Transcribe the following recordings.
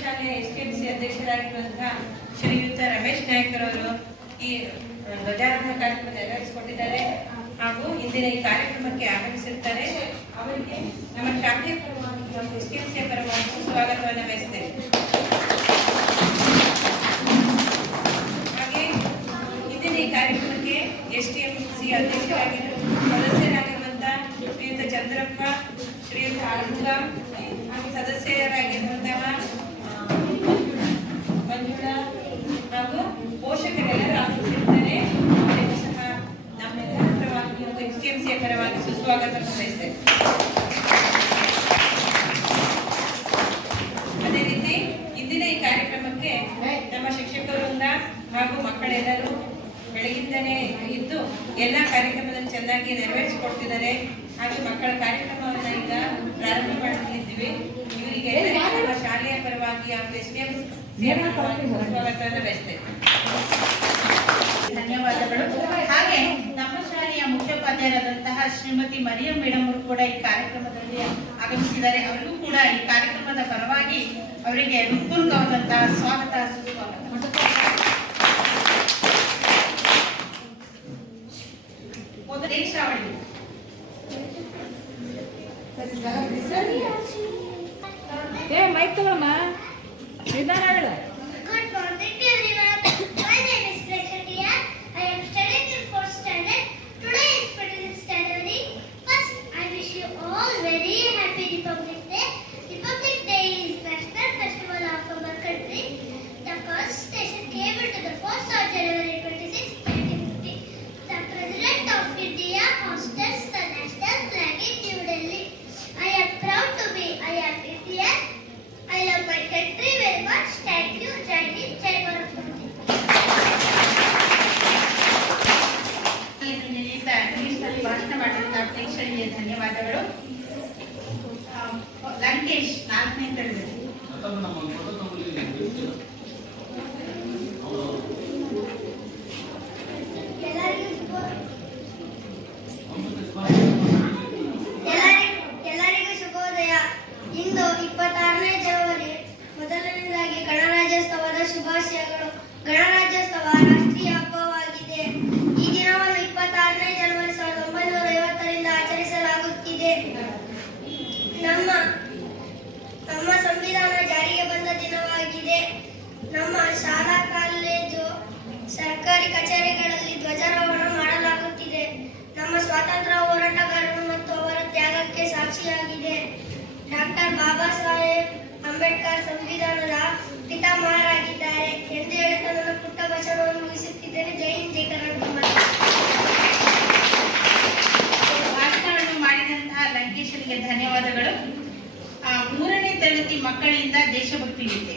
ಶಾಲೆಯ S K C ಅಧ್ಯಕ್ಷರಾಗಿರುವಂತಹ ಶ್ರೀಯುತ ರಮೇಶ್ ನಾಯ್ಕರವರು ಈ ಧ್ವಜಾರೋಹಣ ಕಾರ್ಯಕ್ರಮ ನೆರವೇರಿಸಿಕೊಟ್ಟಿದ್ದಾರೆ ಹಾಗೂ ಇಂದಿನ ಈ ಕಾರ್ಯಕ್ರಮಕ್ಕೆ ಆಗಮಿಸಿರ್ತಾರೆ. ಅವರಿಗೆ ನಮ್ಮ ಶಾಲೆಯ ಪರವಾಗಿ ಎಸ್ ಕೆ ಸಿಯ ಪರವಾಗಿ ಸ್ವಾಗತವನ್ನು ಬಯಸ್ತೇನೆ. ಹಾಗೆ ಇಂದಿನ ಈ ಕಾರ್ಯಕ್ರಮಕ್ಕೆ ಎಸ್ ಡಿ ಎಂ ಸಿ ಅಧ್ಯಕ್ಷರಾಗಿರುವ ಸದಸ್ಯರಾಗಿರುವಂತಹ ಶ್ರೀಯುತ ಚಂದ್ರಪ್ಪ, ಶ್ರೀಯುತ ಆನಂದ ಹಾಗೂ ಸದಸ್ಯರಾಗಿರುವಂತಹ ಮಂಜುಳಾ ಹಾಗೂ ಪೋಷಕರೆಲ್ಲರೂ ಆಗಮಿಸಿರ್ತಾರೆ ಅವರಿಗೂ ಸಹ ನಮ್ಮೆಲ್ಲರ ಪರವಾಗಿ ಎಸ್ ಟಿ ಎಂ ಸಿಯ ಪರವಾಗಿ ಸುಸ್ವಾಗತ ಬಯಸ್ತೇವೆ ಅದೇ ರೀತಿ ಇಂದಿನ ಈ ಕಾರ್ಯಕ್ರಮಕ್ಕೆ ನಮ್ಮ ಶಿಕ್ಷಕರಿಂದ ಹಾಗೂ ಮಕ್ಕಳೆಲ್ಲರೂ ಬೆಳಗಿಂದನೇ ಇದ್ದು ಎಲ್ಲ ಕಾರ್ಯಕ್ರಮದಲ್ಲಿ ಚೆನ್ನಾಗಿ ನೆರವೇರಿಸಿಕೊಡ್ತಿದ್ದಾರೆ. ಹಾಗೆ ಮಕ್ಕಳ ಕಾರ್ಯಕ್ರಮವನ್ನು ಈಗ ಪ್ರಾರಂಭ ಮಾಡಲಿದ್ದೀವಿ ಇವರಿಗೆ ನಮ್ಮ ಶಾಲೆಯ ಪರವಾಗಿ ಎಂ ಸ್ವಾಗತವನ್ನು ಧನ್ಯವಾದಗಳು. ಹಾಗೆ ನಮ್ಮ ಶಾಲೆಯ ಮುಖ್ಯೋಪಾಧ್ಯಾಯರಾದಂತಹ ಶ್ರೀಮತಿ ಮರಿಯಂ ಮೇಡಮ್ ಅವರು ಕೂಡ ಈ ಕಾರ್ಯಕ್ರಮದಲ್ಲಿ ಆಗಮಿಸಿದ್ದಾರೆ. ಅವರಿಗೂ ಕೂಡ ಈ ಕಾರ್ಯಕ್ರಮದ ಪರವಾಗಿ ಅವರಿಗೆ ಹೃತ್ಪೂರ್ವಕವಾದಂತಹ ಸ್ವಾಗತ ಸುಸ್ವಾಗತ. ದೇಶಾವಳಿ Tá ligado? Isso é minha. Toma. ಸಂವಿಧಾನದ ಪಿತಾಮಹರಾಗಿದ್ದಾರೆ ಎಂದು ಹೇಳುತ್ತಾ ನನ್ನ ಪುಟ್ಟ ಭಾಷಣವನ್ನು ಮುಗಿಸುತ್ತಿದ್ದೇನೆ. ಜೈ ಹಿಂದ್, ಜೈ. ಭಾಷಣವನ್ನು ಮಾಡಿದಂತಹ ಲಂಕೇಶನಿಗೆ ಧನ್ಯವಾದಗಳು. ಮೂರನೇ ತರಗತಿ ಮಕ್ಕಳಿಂದ ದೇಶಭಕ್ತಿ ಗೀತೆ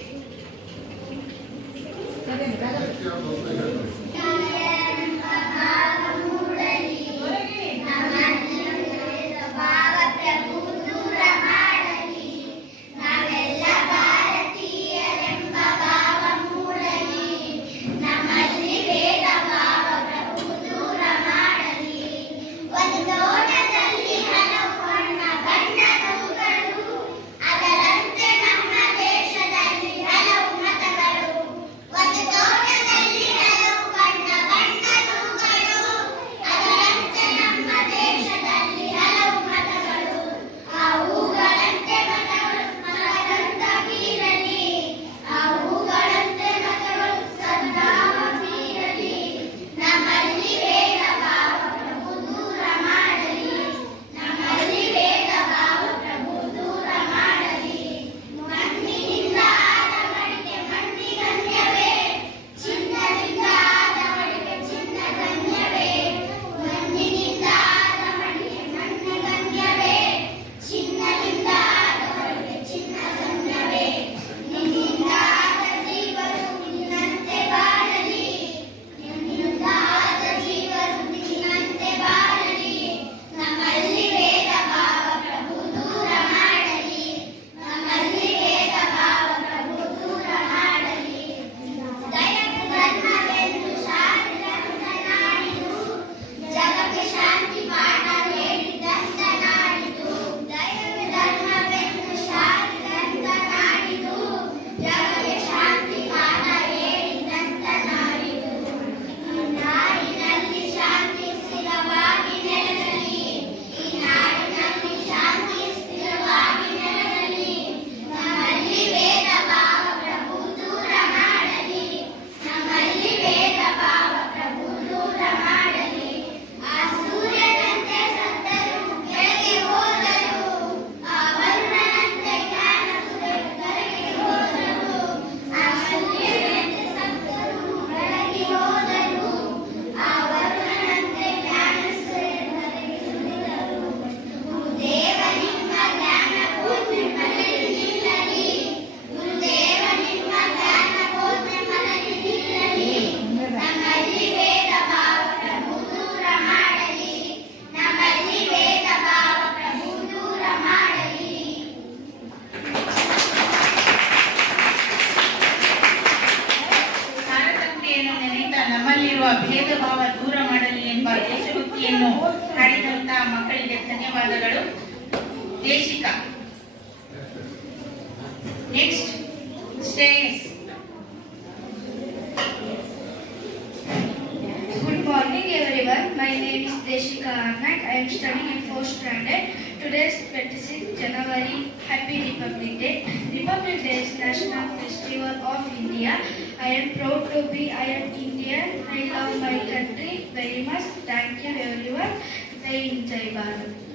India. I am proud to be I am Indian. I love my country very much. Thank you everyone. Jai Jai Bharat.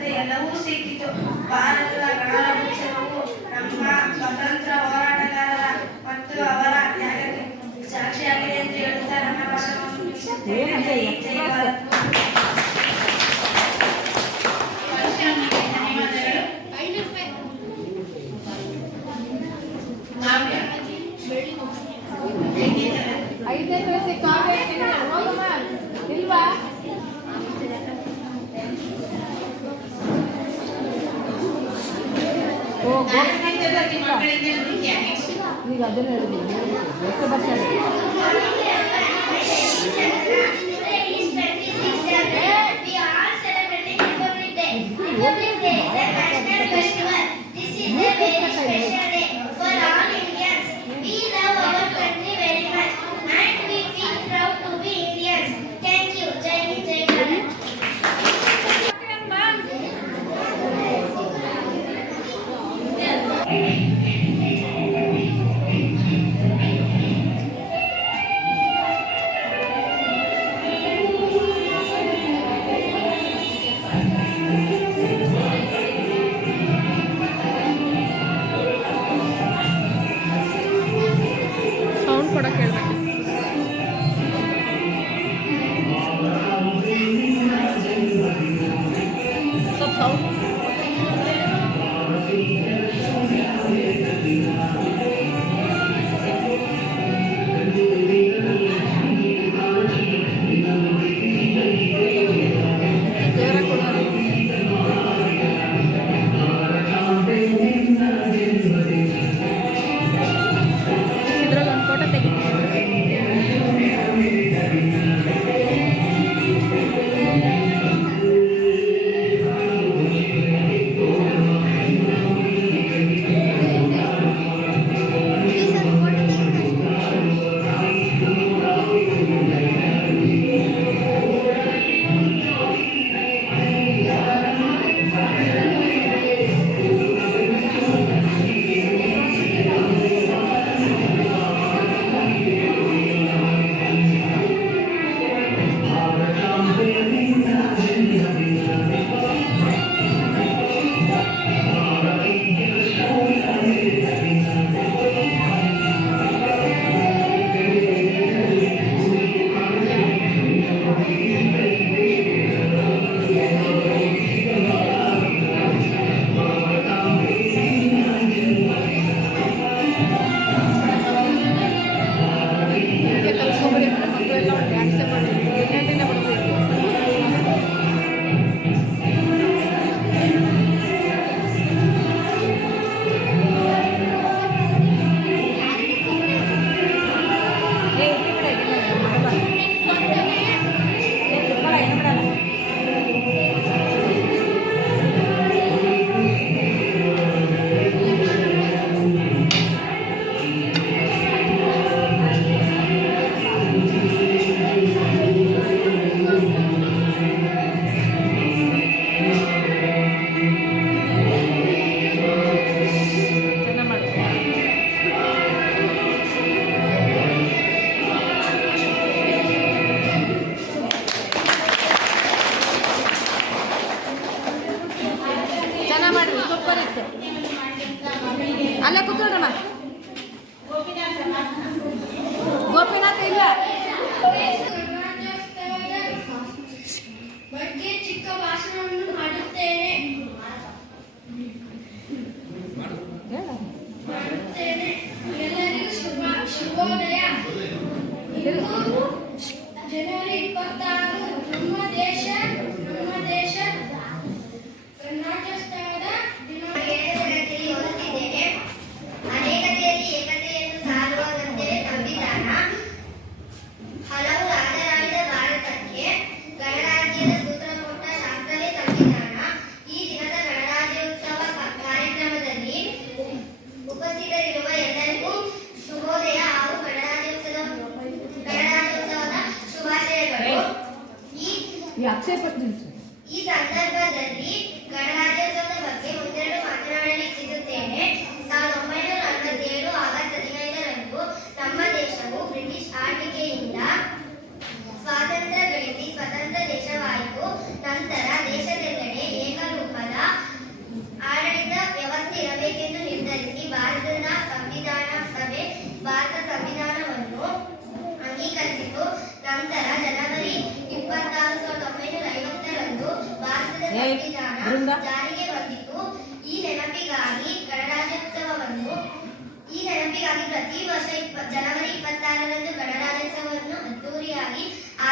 de la música yo, para Ito ba siya?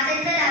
defensa de la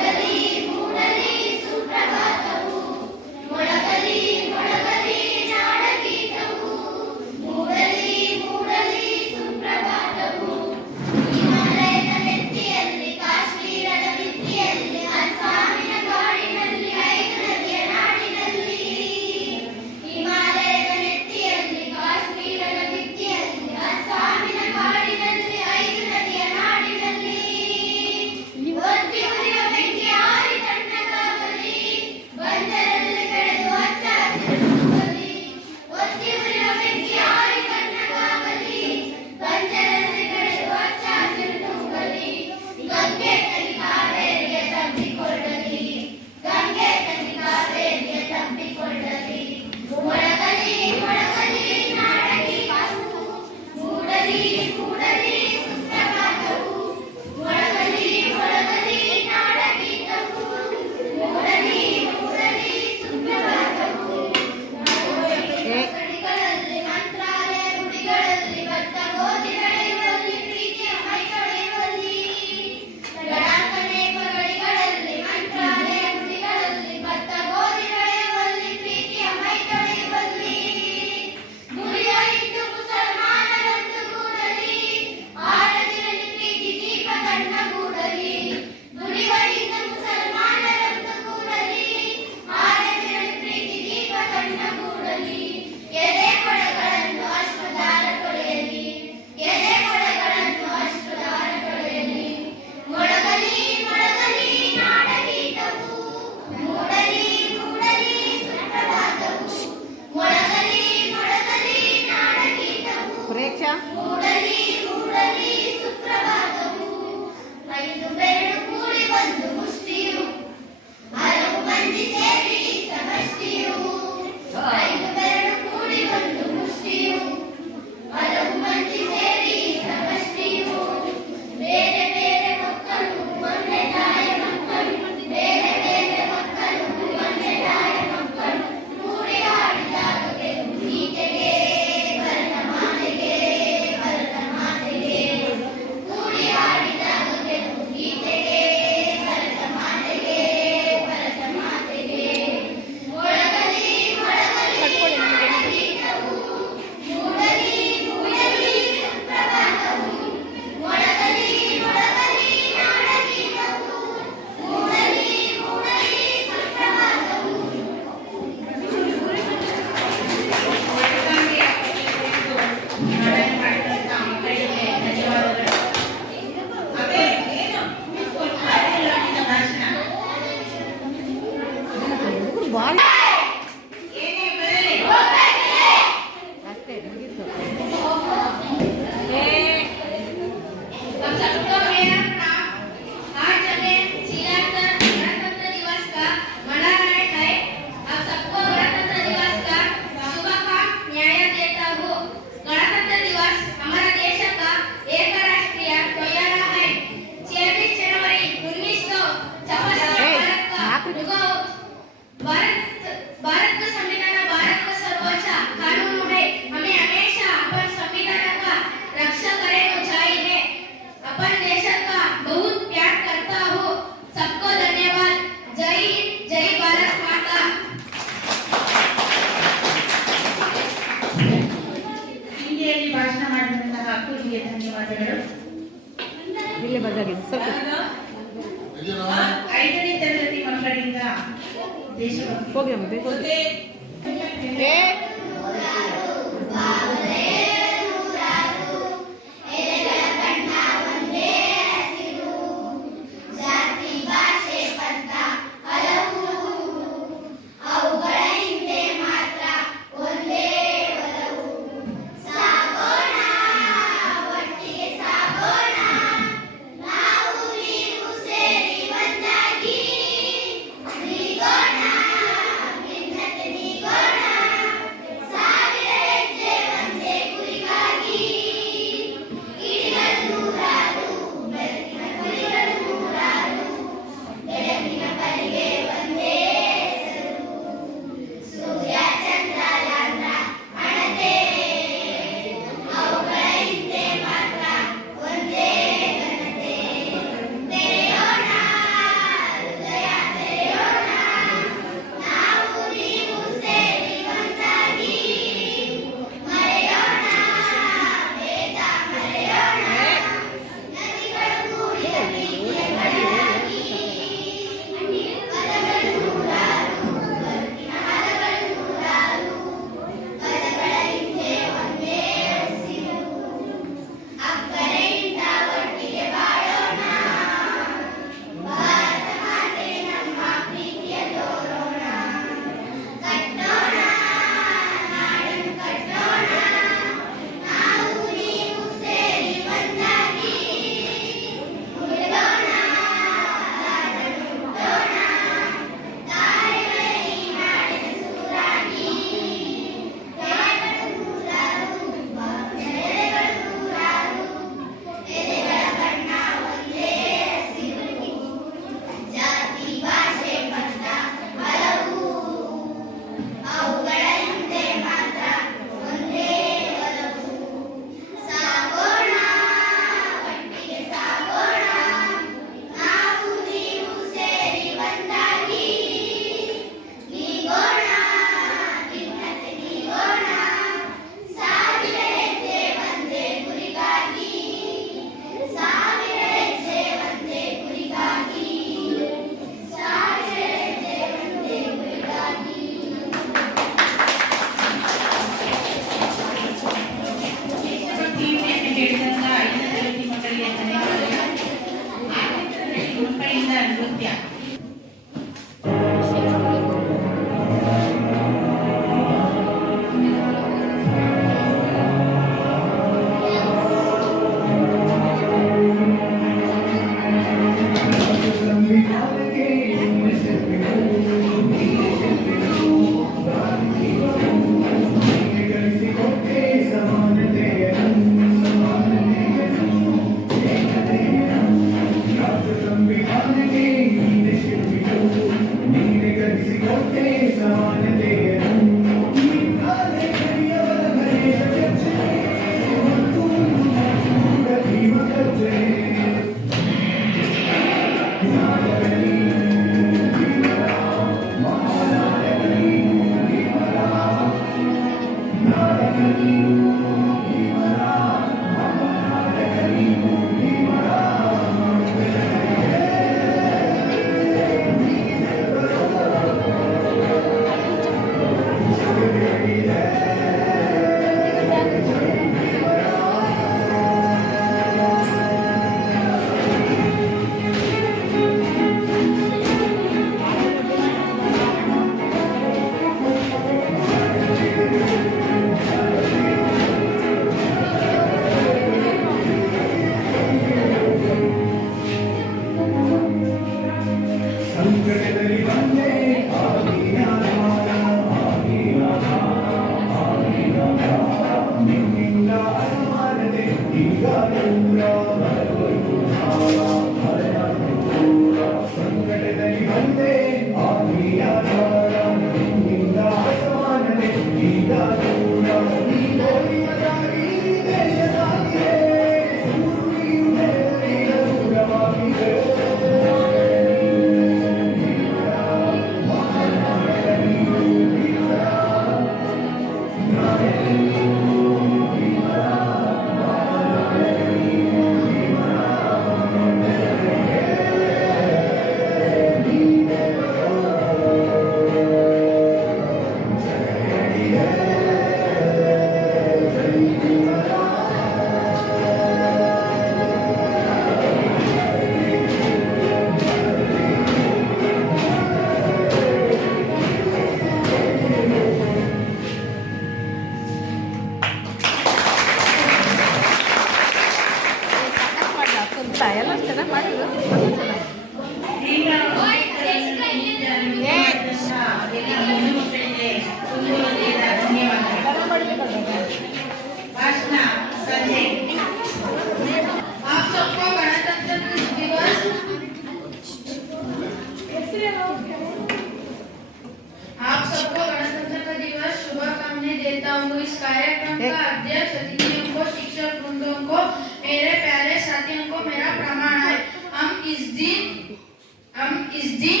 हम इस दिन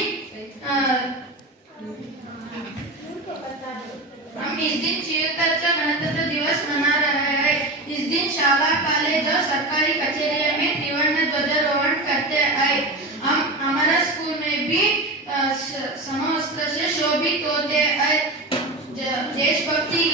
हम इस दिन छिहत्तरचा गणतंत्र दिवस मना रहे हैं। इस दिन शाला कॉलेज और सरकारी कचेरियों में त्रिवर्ण ध्वजारोहण करते हैं। हम, हमारा स्कूल में भी समवस्त्र से शोभित होते हैं। देशभक्ति